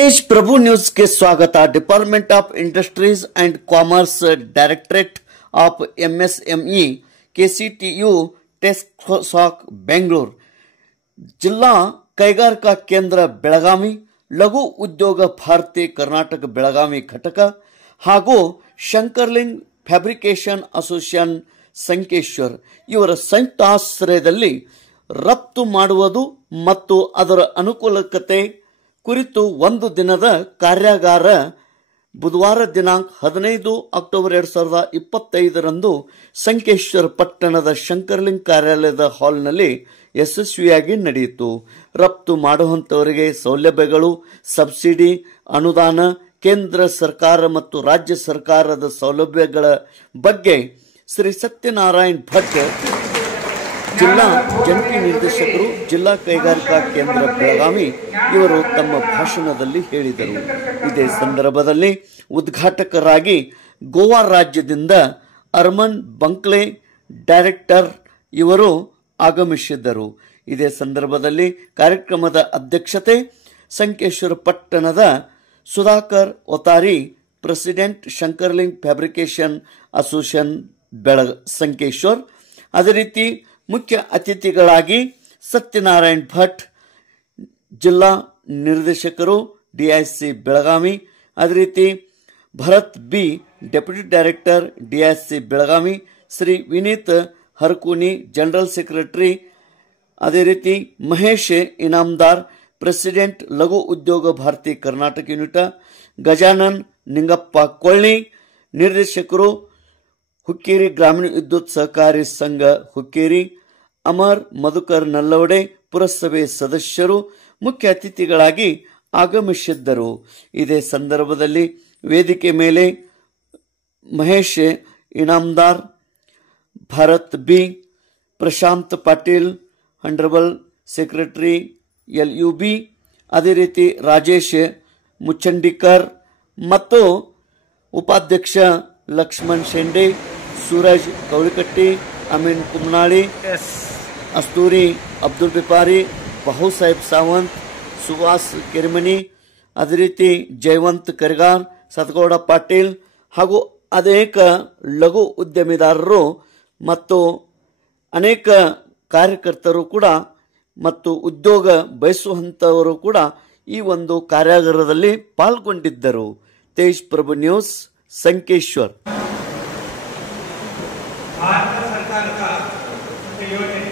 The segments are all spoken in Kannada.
तेज प्रभु न्यूज के स्वागत। Department of industries and commerce directorate of MSME KCTU टेस्क ಬೆಂಗಳೂರು ಜಿಲ್ಲಾ ಕೈಗಾರಿಕಾ ಕೇಂದ್ರ ಬೆಳಗಾವಿ ಲಘು ಉದ್ಯೋಗ ಭಾರತಿ ಕರ್ನಾಟಕ ಬೆಳಗಾವಿ ಘಟಕ ಹಾಗೂ ಶಂಕರ್ಲಿಂಗ್ ಫ್ಯಾಬ್ರಿಕೇಶನ್ ಅಸೋಸಿಯೇಷನ್ ಸಂಕೇಶ್ವರ್ ಇವರ ಸಂಯುಕ್ತಾಶ್ರಯದಲ್ಲಿ ರಫ್ತು ಮಾಡುವುದು ಮತ್ತು ಅದರ ಅನುಕೂಲಕತೆ ಕುರಿತು ಒಂದು ದಿನದ ಕಾರ್ಯಾಗಾರ ಬುಧವಾರ ದಿನಾಂಕ 15 ಅಕ್ಟೋಬರ್ 2025 ಸಂಕೇಶ್ವರ ಪಟ್ಟಣದ ಶಂಕರ್ಲಿಂಗ್ ಕಾರ್ಯಾಲಯದ ಹಾಲ್ನಲ್ಲಿ ಯಶಸ್ವಿಯಾಗಿ ನಡೆಯಿತು. ರಫ್ತು ಮಾಡುವಂತವರಿಗೆ ಸೌಲಭ್ಯಗಳು, ಸಬ್ಸಿಡಿ, ಅನುದಾನ, ಕೇಂದ್ರ ಸರ್ಕಾರ ಮತ್ತು ರಾಜ್ಯ ಸರ್ಕಾರದ ಸೌಲಭ್ಯಗಳ ಬಗ್ಗೆ ಶ್ರೀ ಸತ್ಯನಾರಾಯಣ ಭಟ್ ಜಿಲ್ಲಾ ಜಂಟಿ ನಿರ್ದೇಶಕರು ಜಿಲ್ಲಾ ಕೈಗಾರಿಕಾ ಕೇಂದ್ರ ಬೆಳಗಾವಿ ಇವರು ತಮ್ಮ ಭಾಷಣದಲ್ಲಿ ಹೇಳಿದರು. ಇದೇ ಸಂದರ್ಭದಲ್ಲಿ ಉದ್ಘಾಟಕರಾಗಿ ಗೋವಾ ರಾಜ್ಯದಿಂದ ಅರ್ಮನ್ ಬಂಕ್ಲೆ ಡೈರೆಕ್ಟರ್ ಇವರು ಆಗಮಿಸಿದ್ದರು. ಇದೇ ಸಂದರ್ಭದಲ್ಲಿ ಕಾರ್ಯಕ್ರಮದ ಅಧ್ಯಕ್ಷತೆ ಸಂಕೇಶ್ವರ ಪಟ್ಟಣದ Sudhakar Otari, president Shankarling fabrication association Sankeshwar, ಅದೇ ರೀತಿ ಮುಖ್ಯ ಅತಿಥಿಗಳಾಗಿ ಸತ್ಯನಾರಾಯಣ ಭಟ್ ಜಿಲ್ಲಾ ನಿರ್ದೇಶಕರು DIC ಬೆಳಗಾವಿ, ಅದೇ ರೀತಿ Bharat B deputy director DIC Belagavi, Shri Vineet Harkuni general secretary, ಅದೇ ರೀತಿ ಮಹೇಶ್ ಇನಾಮದಾರ್ ಪ್ರೆಸಿಡೆಂಟ್ ಲಘು ಉದ್ಯೋಗ ಭಾರತಿ ಕರ್ನಾಟಕ ಯೂನಿಟ್, ಗಜಾನನ್ ನಿಂಗಪ್ಪ ಕೊಳ್ಳಿ ನಿರ್ದೇಶಕರು ಹುಕ್ಕೇರಿ ಗ್ರಾಮೀಣ ವಿದ್ಯುತ್ ಸಹಕಾರಿ ಸಂಘ ಹುಕ್ಕೇರಿ, ಅಮರ್ ಮಧುಕರ್ ನಲ್ಲವಡೆ ಪುರಸಭೆ ಸದಸ್ಯರು ಮುಖ್ಯ ಅತಿಥಿಗಳಾಗಿ ಆಗಮಿಸಿದ್ದರು. ಇದೇ ಸಂದರ್ಭದಲ್ಲಿ ವೇದಿಕೆ ಮೇಲೆ Mahesh Inamdar, Bharat B, Prashant Patil honourable secretary LUB, ಅದೇ ರೀತಿ ರಾಜೇಶ್ ಮುಚ್ಚಂಡಿಕರ್ ಮತ್ತು ಉಪಾಧ್ಯಕ್ಷ ಲಕ್ಷ್ಮಣ್ ಶೆಂಡೆ, ಸೂರಜ್ ಕೌಳಿಕಟ್ಟಿ, ಅಮೀನ್ ಕುಮ್ನಾಳಿ, ಅಸ್ತೂರಿ ಅಬ್ದುಲ್ ಬಿಪಾರಿ, ಬಹುಸಾಹೇಬ್ ಸಾವಂತ್, ಸುಭಾಸ್ ಕೆರ್ಮನಿ, ಅದೇ ರೀತಿ ಜಯವಂತ್ ಕರ್ಗಾರ್, ಸತಗೌಡ ಪಾಟೀಲ್ ಹಾಗೂ ಅನೇಕ ಲಘು ಉದ್ಯಮಿದಾರರು ಮತ್ತು ಅನೇಕ ಕಾರ್ಯಕರ್ತರು ಕೂಡ ಮತ್ತು ಉದ್ಯೋಗ ಬಯಸುವಂತವರು ಕೂಡ ಈ ಒಂದು ಕಾರ್ಯಾಗಾರದಲ್ಲಿ ಪಾಲ್ಗೊಂಡಿದ್ದರು. ತೇಜ್ ಪ್ರಭು ನ್ಯೂಸ್ ಸಂಕೇಶ್ವರ್. ಭಾರತ ಸರ್ಕಾರದ ಒಂದು ಯೋಜನೆ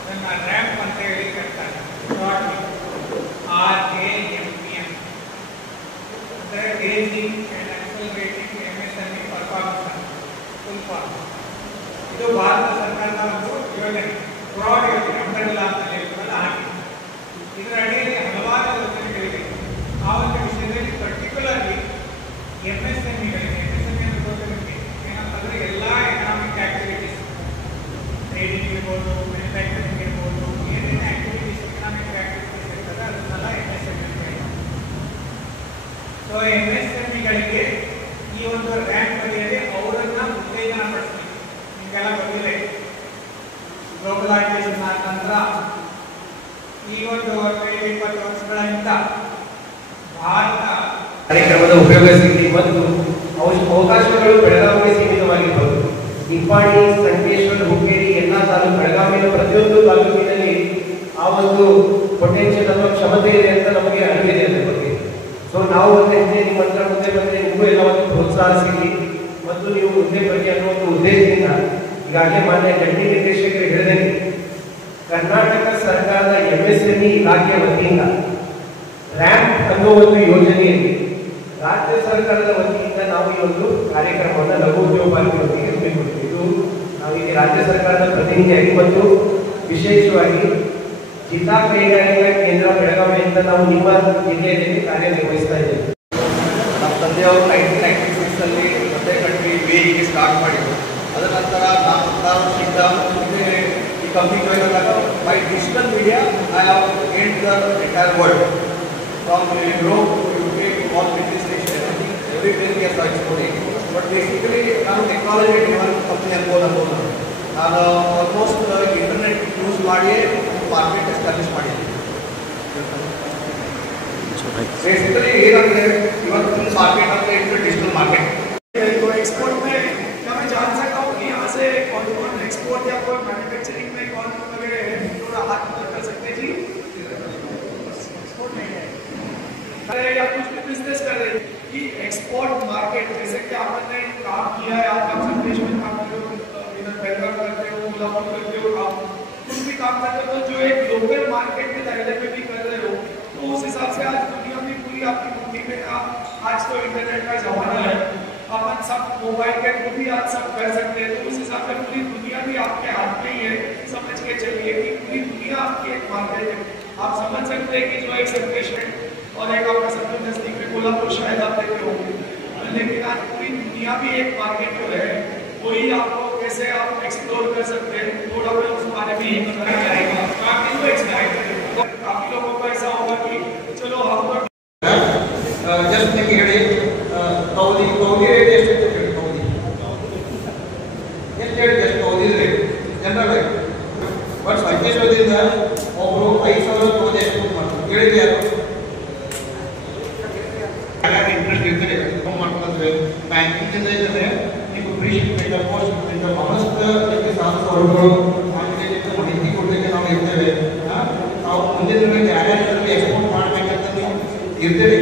ಅದನ್ನು ರ್ಯಾಂಪ್ ಅಂತ ಹೇಳಿ ಕರೀತಾರೆ. RAMPM ಅಂದರೆ ranging and accelerating MSME performance full form. ಇದು ಭಾರತ ಸರ್ಕಾರದ ಒಂದು ಯೋಜನೆ, ಬ್ರಾಡ್ ಯೋಜನೆ, ಅಂಬ್ರೆಲ್ಲಾ ಅಂತ ಲೇಬಲ್ ಹಾಕಿ ಇದರ ಅಡಿಯಲ್ಲಿ ಹಲವಾರು ಯೋಜನೆಗಳಿವೆ. ಆ ಒಂದು ವಿಷಯದಲ್ಲಿ ಪರ್ಟಿಕ್ಯುಲರ್ಲಿ MSMEಗಳಿಗೆ ಏನಂತಂದ್ರೆ ಎಲ್ಲ ಎಕನಾಮಿಕ್ ಆಕ್ಟಿವಿಟೀಸ್, ಟ್ರೇಡಿಂಗ್ ಇರ್ಬೋದು, ಮ್ಯಾನುಫ್ಯಾಕ್ಚರಿಂಗ್ ಇರ್ಬೋದು, ಏನೇನು ಆಕ್ಟಿವಿಟೀಸ್ ಎಕನಾಮಿಕ್ ಆಕ್ಟಿವಿಟೀಸ್ ಇರ್ತದೆ ಅದನ್ನೆಲ್ಲ MSMEಗಳಿಗೆ. ಸೊ MSMEಗಳಿಗೆ ಈ ಒಂದು ರ್ಯಾಂಕ್ ಬದಿಯಲ್ಲಿ ಅವರನ್ನ ಉತ್ತೇಜನ ಪಡಿಸ್ತೀವಿ. ನಿಮಗೆಲ್ಲ ಗೊತ್ತಿದೆ, ಗ್ಲೋಬಲೈಸೇಷನ್ ಆದ ನಂತರ ಈ ಒಂದು 20 ವರ್ಷಗಳಿಂದ ಭಾರತ ಕಾರ್ಯಕ್ರಮದ ಉಪಯೋಗಿಸಿ ಮತ್ತು ಅವಕಾಶಗಳು ಬೆಳಗಾವಿಗೆ ಸೀಮಿತವಾಗಿರಬಹುದು. ನಿಪ್ಪಾಣಿ, ಸಂಕೇಶ್ವರ, ಹುಕ್ಕೇರಿ ಎಲ್ಲ ತಾಲೂಕು, ಬೆಳಗಾವಿಯ ಪ್ರತಿಯೊಂದು ತಾಲೂಕಿನಲ್ಲಿ ಆ ಒಂದು ಪೊಟೆನ್ಷಿಯಲ್ ಅಥವಾ ಕ್ಷಮತೆ ಇದೆ ಅಂತ ನಮಗೆ ಅರಿವಿದೆ ಅದರ ಬಗ್ಗೆ. ಸೊ ನಾವು ಒಂದು ನಿಮ್ಮ ಹತ್ರ ಮುಂದೆ ಬಂದರೆ ನಿಮಗೂ ಎಲ್ಲ ಒಂದು ಪ್ರೋತ್ಸಾಹ ಸಿಗಲಿ ಮತ್ತು ನೀವು ಮುಂದೆ ಬರಲಿ ಅನ್ನೋ ಒಂದು ಉದ್ದೇಶದಿಂದ ಈಗಾಗಲೇ ಮಾನ್ಯ ಜಂಟಿ ನಿರ್ದೇಶಕರು ಹೇಳಿದಂಗೆ ಕರ್ನಾಟಕ ಸರ್ಕಾರದ MSME ಇಲಾಖೆಯ ವತಿಯಿಂದ ರ್ಯಾಂಪ್ ಅನ್ನೋ ಒಂದು ಯೋಜನೆಯಲ್ಲಿ ರಾಜ್ಯ ಸರ್ಕಾರದ ವತಿಯಿಂದ ನಾವು ಈ ಒಂದು ಕಾರ್ಯಕ್ರಮವನ್ನು ಲಘು ಉದ್ಯೋಗಕ್ಕೆ ಹಮ್ಮಿಕೊಂಡಿದ್ದೇವೆ. ಇದು ನಾವೀಗ ರಾಜ್ಯ ಸರ್ಕಾರದ ಪ್ರತಿನಿಧಿಯಾಗಿ ಮತ್ತು ವಿಶೇಷವಾಗಿ ಜಿಲ್ಲಾ ಕೈಗಾರಿಕಾ ಕೇಂದ್ರ ಬೆಳಗಾವಿ ಅಂತ ನಾವು ನಿಮ್ಮ ಜಿಲ್ಲೆಯಲ್ಲಿ ಕಾರ್ಯನಿರ್ವಹಿಸ್ತಾ ಇದ್ದೇವೆ. ನಮ್ಮ ತಂದೆಯವರು 1996 ಒಂದೇ ಕಂಟ್ರಿ ವೇಗೆ ಸ್ಟಾರ್ಟ್ ಮಾಡಿದ್ರು. ಅದರ ನಂತರ ನಾನು 16 ವರ್ಷದಿಂದ ಈ ಕಂಪ್ನಿ ಜಾಯ್ನ್ ಆದಾಗ by digital media I have gained the entire world from Europe to UK to all British nations. Everywhere we are exploring. But basically ನಾನು ಟೆಕ್ನಾಲಜಿ ಡ್ರಿವನ್ ಕಂಪ್ನಿ ಅನ್ಬೋದು. ನಾನು ಆಲ್ಮೋಸ್ಟ್ ಇಂಟರ್ನೆಟ್ ಯೂಸ್ ಮಾಡಿ ಮಾರ್ಕೆಟ್ ಎಸ್ಟಾಬ್ಲಿಷ್ ಮಾಡಿದ್ದೀನಿ. बेसिकली ಏನಂದ್ರೆ ಇವತ್ತಿನ मार्केट ಅಂದ್ರೆ इट्स डिजिटल मार्केट। तो एक्सपोर्ट में क्या मैं जान सकता हूँ कि यहाँ से कौन कौन एक्सपोर्ट या कोई मैन्युफैक्चरिंग में कौन वगैरह थोड़ा हाथ कर सकते हैं जी? एक्सपोर्ट नहीं है अरे या कुछ भी बिजनेस कर रहे हैं कि एक्सपोर्ट मार्केट जैसे कि आपने काम किया है, आप संदेश में काम करते हो, इधर बेलगाम करते हो, कोल्हापुर करते हो, आप कुछ भी काम करते हो, तो जो एक ग्लोबल मार्केट में दायरे में भी कर रहे हो, तो उस हिसाब से आज दुनिया में पूरी आपकी मुट्ठी में आज तो इंटरनेट का जमाना है, अपन सब मोबाइल के थ्रू भी आज सब कर सकते हैं, तो उस हिसाब से पूरी दुनिया भी आपके हाथ में ही है। समझ के चलिए कि पूरी दुनिया आपकी एक मार्केट है। आप समझ सकते हैं कि जो एक सेपरेशन और एक आपका सबसे नजदीक में कोल्हापुर शायद आप देखे होंगे, लेकिन आज पूरी दुनिया भी एक मार्केट जो है वही आपको कैसे आप एक्सप्लोर कर सकते हैं, थोड़ा मैं उस बारे में ही बताया जाएगा। काफी तो एक्सप्लोर करेंगे, काफी लोगों को ऐसा होगा कि चलो हम जस्ट ನಿಮಗೆ ಹೇಳಿ ಕೌದಿ ರೇಟ್ ಎಷ್ಟು ಹೇಳಿ ಕೌದಿ ಎಷ್ಟು ಹೇಳಿ ಜಸ್ಟ್ ಕೌದಿ ರೇಟ್ ಜನರಲ್ ರೇಟ್ ಬಟ್ ಸಂಕೇಶ್ವರದಿಂದ ಒಬ್ಬರು 5,000 ಕೌದಿ ಎಷ್ಟು ಮಾಡ್ತಾರೆ ಹೇಳಿದ್ರೆ ಯಾರು ಇಂಟ್ರೆಸ್ಟ್ ಇರ್ತದೆ ಮಾಡ್ಕೊಂಡ್ರೆ ಬ್ಯಾಂಕಿಂಗ್ ಇದ್ರೆ ನೀವು ಫ್ರೀ ಶಿಪ್ಮೆಂಟ್ ಪೋಸ್ಟ್ ಶಿಪ್ಮೆಂಟ್ ಬಹಳಷ್ಟು ನಿಮಗೆ ಸೌಲಭ್ಯಗಳು ಮಾಹಿತಿ ಕೊಡಲಿಕ್ಕೆ ನಾವು ಇರ್ತೇವೆ। ನಾವು ಮುಂದಿನ ದಿನಗಳಲ್ಲಿ ಯಾರ್ಯಾರು ಎಕ್ಸ್ಪೋರ್ಟ್ ಮಾಡಬೇಕಂತ ನೀವು ಇರ್ತೇವೆ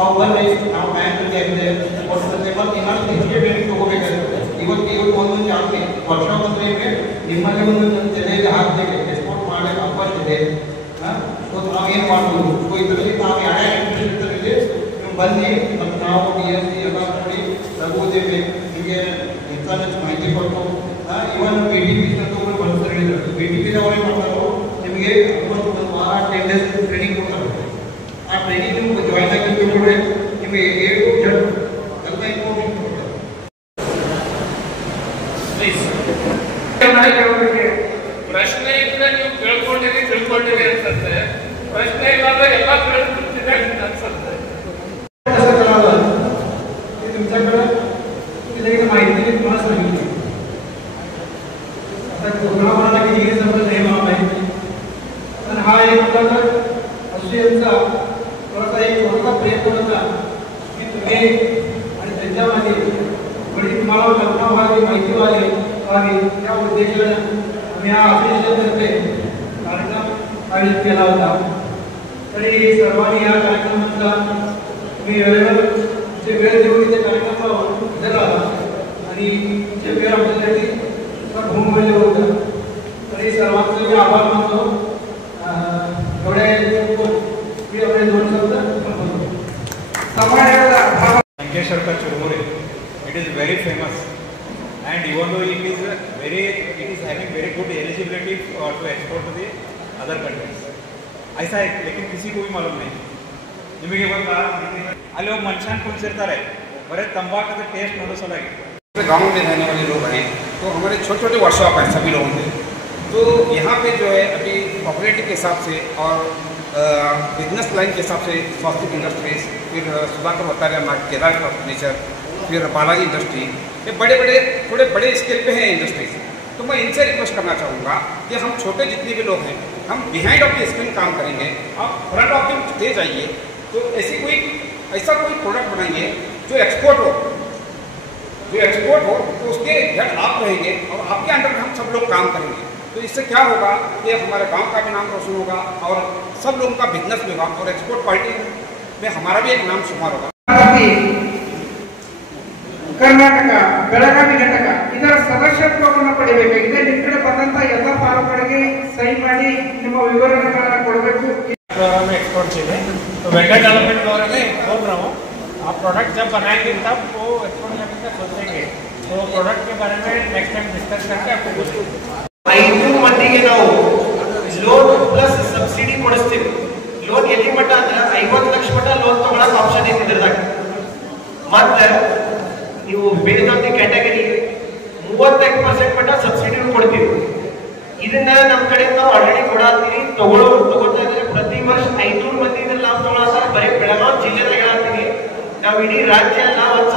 ಅವ್ರು ಬಂದು ನಾವು ಬ್ಯಾಂಕಿಗೆ ಆಗಿದೆ ಕೊಡ್ತದೆ ಮತ್ತು ಇನ್ನೊಂದು ಹೆಚ್ಚಿಗೆ ಟ್ರೈನಿಂಗ್ ತೊಗೋಬೇಕಾಗುತ್ತೆ। ಇವತ್ತು ಒಂದೊಂದು ಜಾಸ್ತಿ ವರ್ಷ ಬಂದರೆ ನಿಮ್ಮಲ್ಲಿ ಒಂದು ತಲೆಯಲ್ಲಿ ಹಾಕ್ತೇವೆ ಎಕ್ಸ್ಪೋರ್ಟ್ ಮಾಡಲಿಕ್ಕೆ ಅವಕಾಶ ಇದೆ। ನಾವು ಏನು ಮಾಡ್ಬೋದು ಇದರಲ್ಲಿ ನಾವು ಯಾರ್ಯಾರು ಇಂಟ್ರೆಸ್ಟ್ ಇರ್ತದೆ ನೀವು ಬನ್ನಿ ಮತ್ತು ನಾವು DSC ಎಲ್ಲ ನೋಡಿ ತಗೋದೇವೆ ನಿಮಗೆ ಹೆಚ್ಚು ಮಾಹಿತಿ ಕೊಟ್ಟು ಇವನ್ BTP ತಂದು ಬಂದು ಹೇಳಿದ್ರು BTP ಅವರೇ ಮಾಡ್ತಾರೋ ನಿಮಗೆ ಒಂದು ವಾರ 10 days ಟ್ರೈನಿಂಗ್ ಕೊಡ್ತಾರೆ। ಆ ಟ್ರೈನಿಂಗ್ ನಿಮ್ಗೆ ಜಾಯ್ನ್ ಆಗಿದ್ದು ಕೂಡ ನಿಮಗೆ ಏನು ಎಲ್ಲ ಇನ್ಫಾರ್ಮೇಷನ್ ಕೊಡ್ತಾರೆ। ಪ್ರಶ್ನೆ ಇದ್ರೆ ನೀವು ತಿಳ್ಕೊಂಡಿರಿ ಅನ್ಸುತ್ತೆ, ಪ್ರಶ್ನೆ ಇಲ್ಲ ಅಂದ್ರೆ ಎಲ್ಲ ತಿಳ್ಕೊಂಡಿದೆ ಅನ್ಸುತ್ತೆ। तुमच्याकडे माहिती तुम्हाला सांगितली आता कोणाकोणाला किती हे समजत नाही मला माहिती, पण हा एक तर ऑस्ट्रेलियनचा थोडासा एक छोटासा प्रयत्न होता की तुम्ही आणि त्यांच्यामध्ये म्हणजे तुम्हाला लग्न व्हावी माहिती व्हावी या उद्देशाने आम्ही हा ऑस्ट्रेलियातर्फे कार्यक्रम आयोजित केला होता। तरी सर्वांनी या कार्यक्रमाचा तुम्ही वेळेवर वेळ देऊन इथे कार्यक्रम हजर राहा आणि जे वेळ आमच्यासाठी बहुमूल्य होतं, तरी सर्वांचे मी आभार मानतो। एवढ्या मी एवढे 2 शब्द संकेश्वर का चुरमुरे, it is very famous and even though it is having very good eligibility to export to the other countries, ऐसा है लेकिन किसी को भी मालूम नहीं। ನಿಮಗೆ ಗೊತ್ತಾ ಅಲ್ಲಿ ಒಬ್ಬ ಮನುಷ್ಯನ ಕುಳಿಸಿರ್ತಾರೆ ಬರೀ तंबाकू टेस्ट ನೋಡೋ ಸಲಾಗಿ। गाँव में रहने वाले लोग हैं तो हमारे छोटे छोटे वर्कशॉप हैं सभी लोगों के, तो यहाँ पे जो है अभी पॉपुलेरिटी के हिसाब से और बिजनेस लाइन के हिसाब से स्वास्थ्य इंडस्ट्रीज, फिर सुधाकर बता रहे हमारे केदार फर्नीचर, फिर बालाजी इंडस्ट्री, ये थोड़े बड़े स्केल पे हैं इंडस्ट्रीज। तो मैं इनसे रिक्वेस्ट करना चाहूँगा कि हम छोटे जितने भी लोग हैं हम बिहाइंड ऑफ द स्क्रीन काम करेंगे, आप फ्रंट ऑफ द स्टेज आइए, तो ऐसा कोई प्रोडक्ट बनाइए जो एक्सपोर्ट हो तो उसके हेड आप रहेंगे और आपके अंडर हम सब लोग काम करेंगे। तो इससे क्या होगा कि हमारे गांव का भी नाम रोशन होगा और सब लोगों का बिजनेस भी होगा और एक्सपोर्ट पार्टी में हमारा भी एक नाम शुमार होगा। ಕರ್ನಾಟಕ ಬೆಳಗಾವಿ ಘಟಕ ಇದರ ಸದಸ್ಯತ್ವವನ್ನು ಪಡೆಯಬೇಕಾಗಿದೆ। ನಿಮ್ಮ ಕಡೆ ಬಂದಂತ ಎಲ್ಲ ಫಾರ್ಮ್ಗಳಿಗೆ ಸಹಿ ಮಾಡಿ ನಿಮ್ಮ ವಿವರಣೆಗಳನ್ನು ಕೊಡಬೇಕು। में एक्सपोर्ट चाहिए तो वेंडर डेवलपमेंट द्वारा में बोल रहा हूँ, आप प्रोडक्ट जब बनाएंगे तब वो एक्सपोर्ट करने का सोचेंगे, तो प्रोडक्ट के बारे में नेक्स्ट टाइम डिस्कस करके आपको बोलेंगे। 5 ಮಂದಿಗೆ ನಾವು ಲೋನ್ ಪ್ಲಸ್ ಸಬ್ಸಿಡಿ ಕೊಡಿಸ್ತೀವಿ। ಲೋನ್ ಎಲ್ಲಿ ಮಟ್ಟ ಅಂದ್ರೆ 50 ಲಕ್ಷ ಮಟ್ಟ ಲೋನ್ ತಗೊಳಕ್ ಆಪ್ಷನ್ ಐತಿ ಇದ್ರದಾಗ। ಮತ್ತೆ ನೀವು ಬೇಡದಂತ ಕ್ಯಾಟಗರಿ 35% ಮಟ್ಟ ಸಬ್ಸಿಡಿ ಕೊಡ್ತೀವಿ। ಇದನ್ನ ನಮ್ಮ ಕಡೆ ನಾವು ಆಲ್ರೆಡಿ ಕೊಡಾತೀವಿ, ತಗೊಳ್ತಾ ಇದ್ರೆ ಪ್ರತಿ ವರ್ಷ 500 ಮಂದಿ ಲಾಭ ತಗೊಳ್ಳೋದು ಬರೀ ಬೆಳಗಾವಿ ಜಿಲ್ಲೆದಾಗ ಹೇಳ್ತೀನಿ, ನಾವು ಇಡೀ ರಾಜ್ಯ ಎಲ್ಲ ಒಂದು